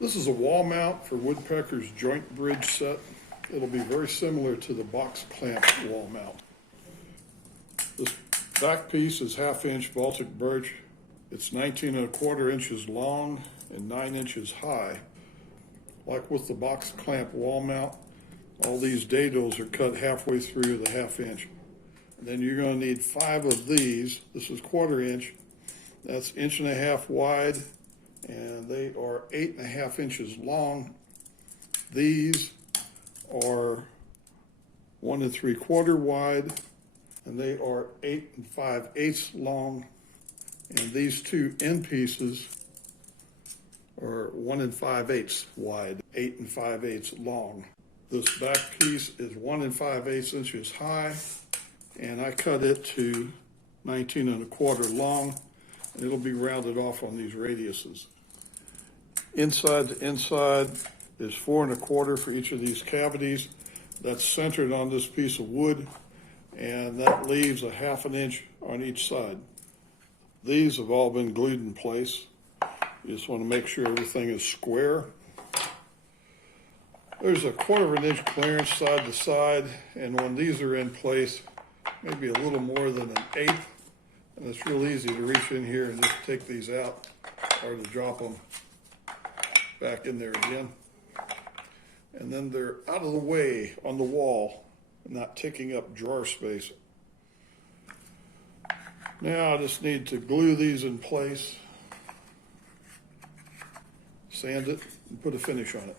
This is a wall mount for Woodpecker's joint bridge set. It'll be very similar to the box clamp wall mount. This back piece is 1/2 inch Baltic birch. It's 19¼ inches long and 9 inches high. Like with the box clamp wall mount, all these dados are cut halfway through the 1/2 inch. And then you're going to need 5 of these. This is 1/4 inch. That's 1.5 inches wide, and they are 8.5 inches long. These are 1 3/4 wide, and they are 8 5/8 long. And these two end pieces are 1 5/8 wide, 8 5/8 long. This back piece is 1 5/8 inches high, and I cut it to 19¼ long, and it'll be rounded off on these radiuses. Inside to inside is 4 1/4 for each of these cavities. That's centered on this piece of wood, and that leaves 1/2 inch on each side. These have all been glued in place. You just want to make sure everything is square. There's a 1/4 inch clearance side to side, and when these are in place, maybe a little more than 1/8. And it's real easy to reach in here and just take these out, or to drop them back in there again. And then they're out of the way on the wall, not taking up drawer space. Now I just need to glue these in place, sand it, and put a finish on it.